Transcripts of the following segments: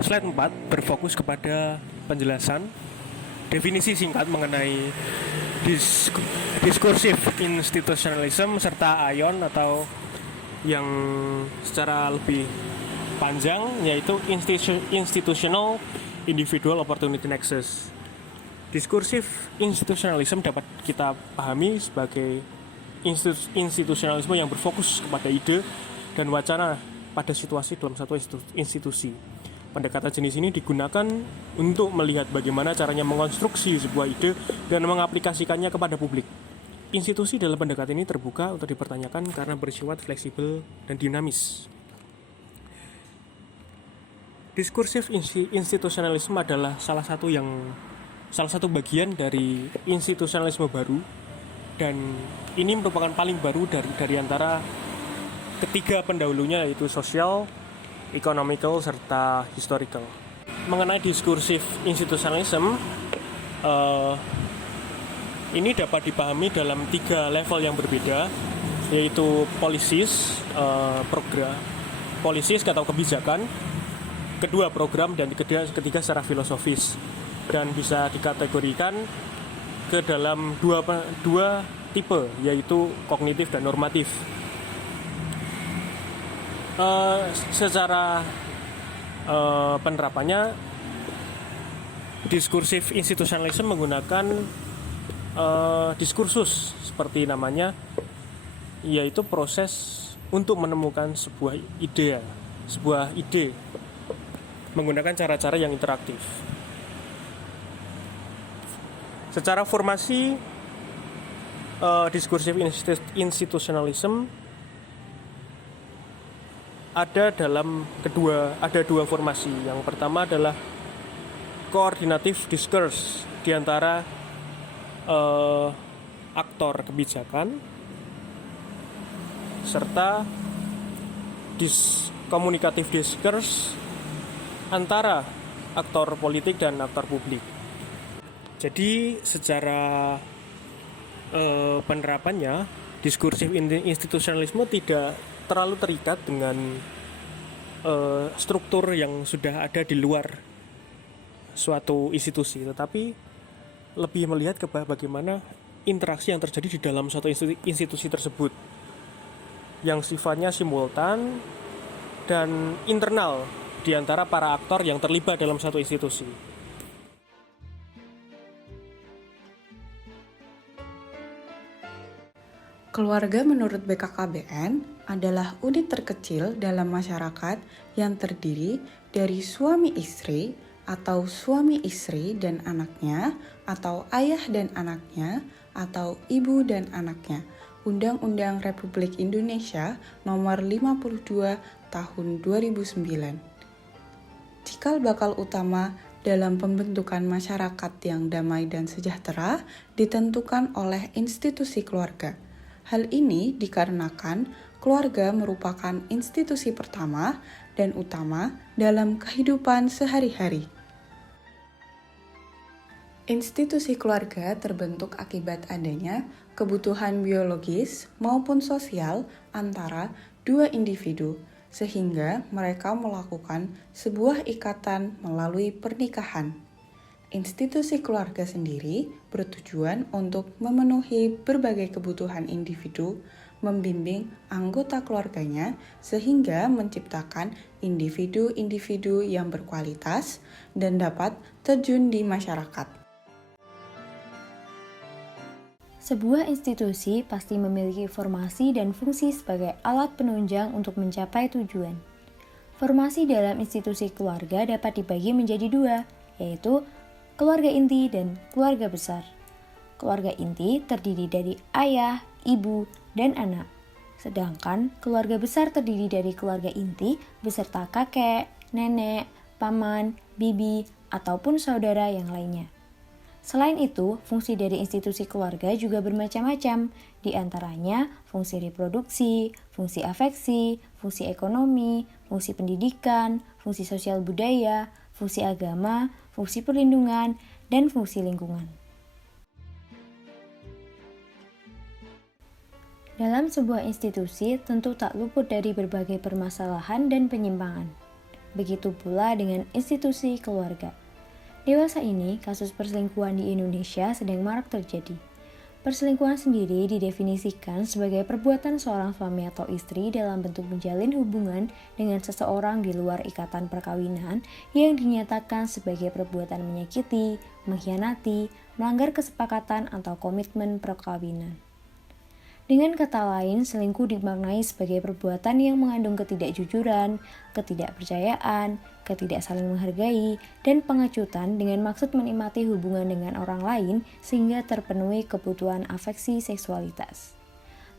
Slide 4 berfokus kepada penjelasan definisi singkat mengenai diskursive institutionalism serta ION atau yang secara lebih panjang yaitu institutional individual opportunity nexus. Diskursive institutionalism dapat kita pahami sebagai institusionalisme yang berfokus kepada ide dan wacana pada situasi dalam satu institusi. Pendekatan jenis ini digunakan untuk melihat bagaimana caranya mengonstruksi sebuah ide dan mengaplikasikannya kepada publik. Institusi dalam pendekatan ini terbuka untuk dipertanyakan karena bersifat fleksibel dan dinamis. Diskursif institusionalisme adalah salah satu bagian dari institusionalisme baru, dan ini merupakan paling baru dari antara ketiga pendahulunya, yaitu sosial, economical, serta historical. Mengenai diskursif institutionalism, ini dapat dipahami dalam 3 level yang berbeda, yaitu policies, policies atau kebijakan, kedua program, dan ketiga secara filosofis, dan bisa dikategorikan ke dalam dua tipe, yaitu kognitif dan normatif. Secara penerapannya, diskursif institutionalism menggunakan diskursus seperti namanya, yaitu proses untuk menemukan sebuah ide menggunakan cara-cara yang interaktif. Secara formasi, diskursif institutionalism ada dua formasi. Yang pertama adalah coordinative discourse di antara aktor kebijakan, serta communicative discourse antara aktor politik dan aktor publik. Jadi secara penerapannya, diskursif institusionalisme tidak terlalu terikat dengan struktur yang sudah ada di luar suatu institusi, tetapi lebih melihat ke bagaimana interaksi yang terjadi di dalam suatu institusi tersebut, yang sifatnya simultan dan internal di antara para aktor yang terlibat dalam satu institusi. Keluarga menurut BKKBN adalah unit terkecil dalam masyarakat yang terdiri dari suami istri atau suami istri dan anaknya, atau ayah dan anaknya, atau ibu dan anaknya. Undang-Undang Republik Indonesia Nomor 52 Tahun 2009. Cikal bakal utama dalam pembentukan masyarakat yang damai dan sejahtera ditentukan oleh institusi keluarga. Hal ini dikarenakan keluarga merupakan institusi pertama dan utama dalam kehidupan sehari-hari. Institusi keluarga terbentuk akibat adanya kebutuhan biologis maupun sosial antara dua individu, sehingga mereka melakukan sebuah ikatan melalui pernikahan. Institusi keluarga sendiri bertujuan untuk memenuhi berbagai kebutuhan individu, membimbing anggota keluarganya sehingga menciptakan individu-individu yang berkualitas dan dapat terjun di masyarakat. Sebuah institusi pasti memiliki formasi dan fungsi sebagai alat penunjang untuk mencapai tujuan. Formasi dalam institusi keluarga dapat dibagi menjadi 2, yaitu keluarga inti dan keluarga besar. Keluarga inti terdiri dari ayah, ibu, dan anak. Sedangkan keluarga besar terdiri dari keluarga inti beserta kakek, nenek, paman, bibi, ataupun saudara yang lainnya. Selain itu, fungsi dari institusi keluarga juga bermacam-macam, di antaranya fungsi reproduksi, fungsi afeksi, fungsi ekonomi, fungsi pendidikan, fungsi sosial budaya, fungsi agama, fungsi perlindungan, dan fungsi lingkungan. Dalam sebuah institusi tentu tak luput dari berbagai permasalahan dan penyimpangan. Begitu pula dengan institusi keluarga. Dewasa ini, kasus perselingkuhan di Indonesia sedang marak terjadi. Perselingkuhan sendiri didefinisikan sebagai perbuatan seorang suami atau istri dalam bentuk menjalin hubungan dengan seseorang di luar ikatan perkawinan yang dinyatakan sebagai perbuatan menyakiti, mengkhianati, melanggar kesepakatan atau komitmen perkawinan. Dengan kata lain, selingkuh dimaknai sebagai perbuatan yang mengandung ketidakjujuran, ketidakpercayaan, ketidaksaling menghargai, dan pengecutan dengan maksud menikmati hubungan dengan orang lain sehingga terpenuhi kebutuhan afeksi seksualitas.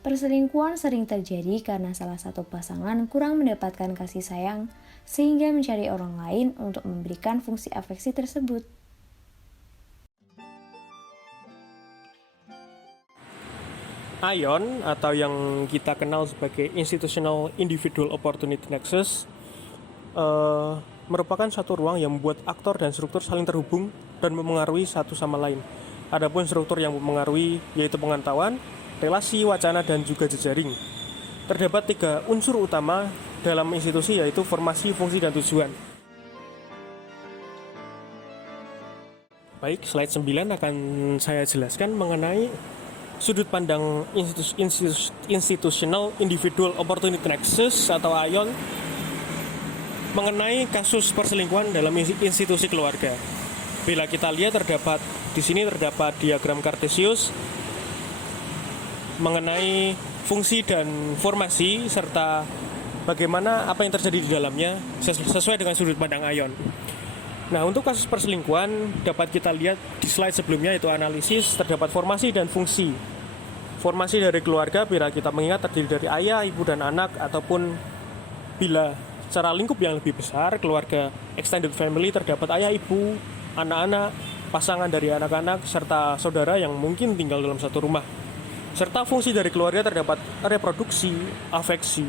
Perselingkuhan sering terjadi karena salah satu pasangan kurang mendapatkan kasih sayang sehingga mencari orang lain untuk memberikan fungsi afeksi tersebut. ION atau yang kita kenal sebagai Institutional Individual Opportunity Nexus merupakan suatu ruang yang membuat aktor dan struktur saling terhubung dan memengaruhi satu sama lain. Adapun struktur yang memengaruhi yaitu pengetahuan, relasi, wacana, dan juga jejaring. Terdapat 3 unsur utama dalam institusi yaitu formasi, fungsi, dan tujuan. Baik, slide 9 akan saya jelaskan mengenai sudut pandang Institutional Individual Opportunity Nexus atau ION mengenai kasus perselingkuhan dalam institusi keluarga. Bila kita lihat di sini terdapat diagram Kartesius mengenai fungsi dan formasi serta bagaimana apa yang terjadi di dalamnya sesuai dengan sudut pandang ION. Nah, untuk kasus perselingkuhan dapat kita lihat di slide sebelumnya yaitu analisis terdapat formasi dan fungsi. Formasi dari keluarga bila kita mengingat terdiri dari ayah, ibu, dan anak ataupun bila secara lingkup yang lebih besar keluarga extended family terdapat ayah, ibu, anak-anak, pasangan dari anak-anak serta saudara yang mungkin tinggal dalam satu rumah. Serta fungsi dari keluarga terdapat reproduksi, afeksi,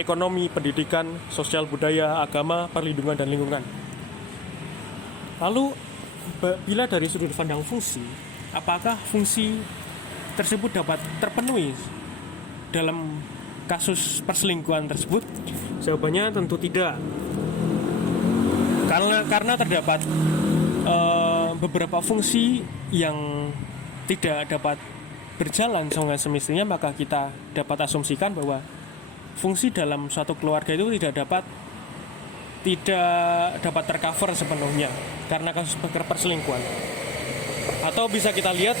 ekonomi, pendidikan, sosial budaya, agama, perlindungan, dan lingkungan. Lalu, bila dari sudut pandang fungsi, apakah fungsi tersebut dapat terpenuhi dalam kasus perselingkuhan tersebut? Jawabannya tentu tidak. Karena terdapat beberapa fungsi yang tidak dapat berjalan dengan semestinya, maka kita dapat asumsikan bahwa fungsi dalam suatu keluarga itu tidak dapat tercover sepenuhnya karena kasus perselingkuhan. Atau bisa kita lihat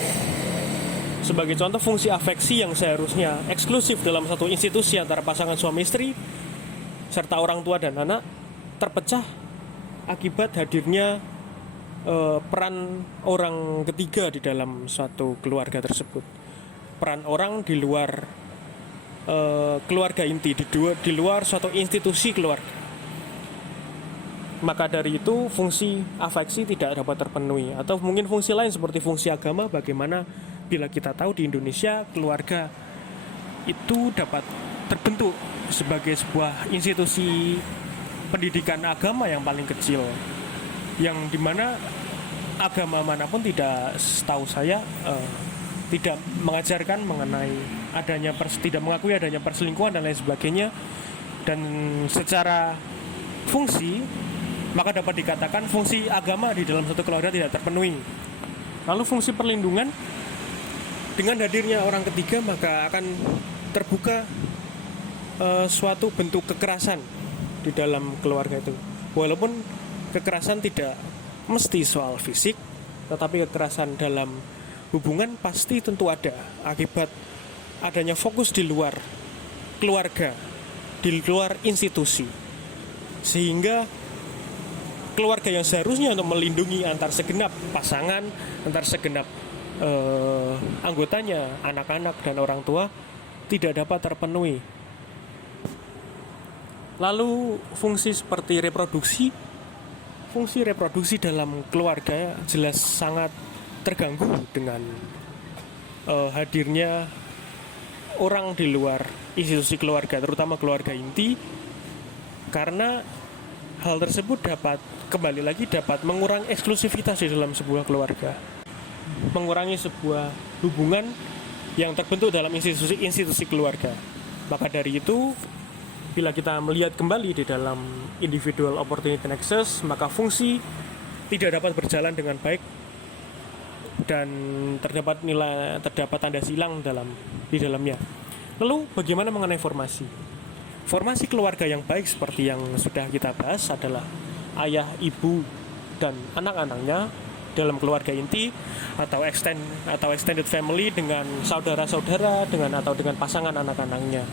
sebagai contoh fungsi afeksi yang seharusnya eksklusif dalam satu institusi antara pasangan suami istri serta orang tua dan anak terpecah akibat hadirnya peran orang ketiga di dalam suatu keluarga tersebut. Peran orang di luar keluarga inti, di luar suatu institusi keluarga. Maka dari itu fungsi afeksi tidak dapat terpenuhi. Atau mungkin fungsi lain seperti fungsi agama, bagaimana bila kita tahu di Indonesia keluarga itu dapat terbentuk sebagai sebuah institusi pendidikan agama yang paling kecil, yang dimana agama manapun tidak, setahu saya tidak mengajarkan mengenai tidak mengakui adanya perselingkuhan dan lain sebagainya. Dan secara fungsi maka dapat dikatakan fungsi agama di dalam satu keluarga tidak terpenuhi. Lalu fungsi perlindungan, dengan hadirnya orang ketiga maka akan terbuka suatu bentuk kekerasan di dalam keluarga itu. Walaupun kekerasan tidak mesti soal fisik, tetapi kekerasan dalam hubungan pasti tentu ada akibat adanya fokus di luar keluarga, di luar institusi, sehingga keluarga yang seharusnya untuk melindungi antar segenap pasangan, antar segenap anggotanya, anak-anak dan orang tua tidak dapat terpenuhi. Lalu fungsi seperti fungsi reproduksi dalam keluarga jelas sangat terganggu dengan hadirnya orang di luar institusi keluarga, terutama keluarga inti, karena hal tersebut dapat mengurangi eksklusivitas di dalam sebuah keluarga, mengurangi sebuah hubungan yang terbentuk dalam institusi keluarga. Maka dari itu, bila kita melihat kembali di dalam individual opportunity nexus, maka fungsi tidak dapat berjalan dengan baik dan terdapat tanda silang di dalamnya. Lalu bagaimana mengenai formasi? Formasi keluarga yang baik seperti yang sudah kita bahas adalah ayah, ibu, dan anak-anaknya dalam keluarga inti atau extended family dengan saudara-saudara dengan pasangan anak-anaknya.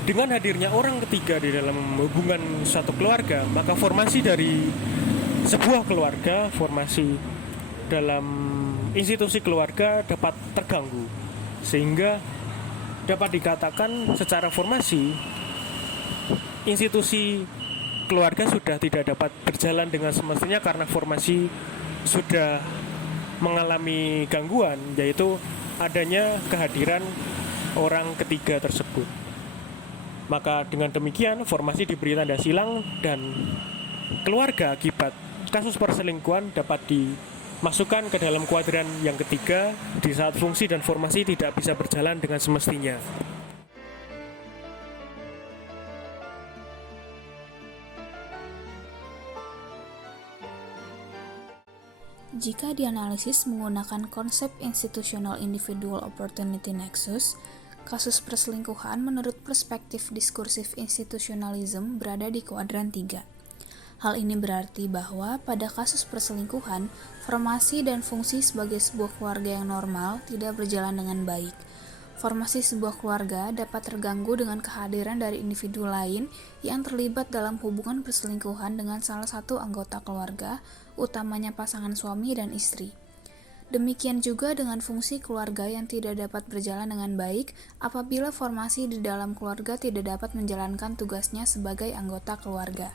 Dengan hadirnya orang ketiga di dalam hubungan satu keluarga, maka formasi dari sebuah keluarga, formasi dalam institusi keluarga dapat terganggu, sehingga dapat dikatakan secara formasi institusi keluarga sudah tidak dapat berjalan dengan semestinya karena formasi sudah mengalami gangguan, yaitu adanya kehadiran orang ketiga tersebut. Maka dengan demikian formasi diberi tanda silang dan keluarga akibat kasus perselingkuhan dapat dimasukkan ke dalam kuadran yang ketiga di saat fungsi dan formasi tidak bisa berjalan dengan semestinya. Jika dianalisis menggunakan konsep institutional individual opportunity nexus, kasus perselingkuhan menurut perspektif diskursif institutionalism berada di kuadran 3. Hal ini berarti bahwa pada kasus perselingkuhan, formasi dan fungsi sebagai sebuah keluarga yang normal tidak berjalan dengan baik. Formasi sebuah keluarga dapat terganggu dengan kehadiran dari individu lain yang terlibat dalam hubungan perselingkuhan dengan salah satu anggota keluarga, utamanya pasangan suami dan istri. Demikian juga dengan fungsi keluarga yang tidak dapat berjalan dengan baik apabila formasi di dalam keluarga tidak dapat menjalankan tugasnya sebagai anggota keluarga.